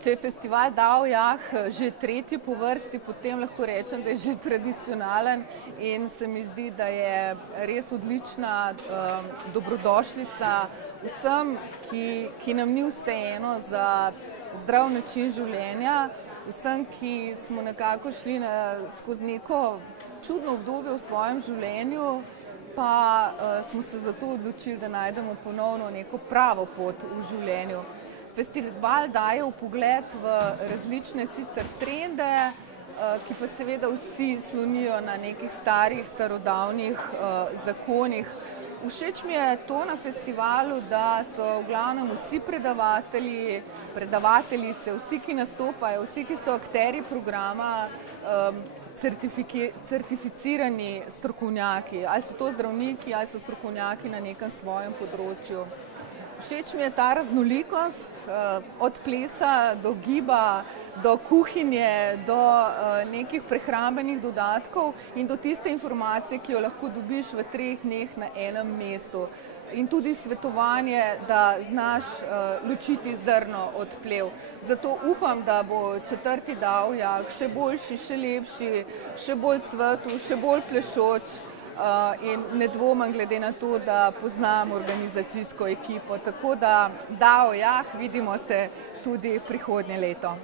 Če je festival Davjah že tretji po vrsti, potem lahko rečem, da je že tradicionalen in se mi zdi, da je res odlična dobrodošlica vsem, ki nam ni vseeno za zdrav način življenja, vsem, ki smo nekako šli skozi neko čudno obdobje v svojem življenju, pa smo se zato odločili, da najdemo ponovno neko pravo pot v življenju. Festival daje vpogled v različne sicer trende, ki pa seveda vsi slonijo na nekih starih, starodavnih zakonih. Všeč mi je to na festivalu, da so v glavnem vsi predavatelji, predavateljice, vsi, ki nastopajo, vsi, ki so akterji programa, certificirani strokovnjaki. Ali so to zdravniki, ali so strokovnjaki na nekem svojem področju. Všeč mi je ta raznolikost, od plesa do giba, do kuhinje, do nekih prehrambenih dodatkov in do tiste informacije, ki jo lahko dobiš v 3 dneh na enem mestu. In tudi svetovanje, da znaš ločiti zrno od plev. Zato upam, da bo 4. Davjah še boljši, še lepši, še bolj svetu, še bolj plešoč. In ne dvomim glede na to, da poznam organizacijsko ekipo. Tako da Davjah, vidimo se tudi prihodnje leto.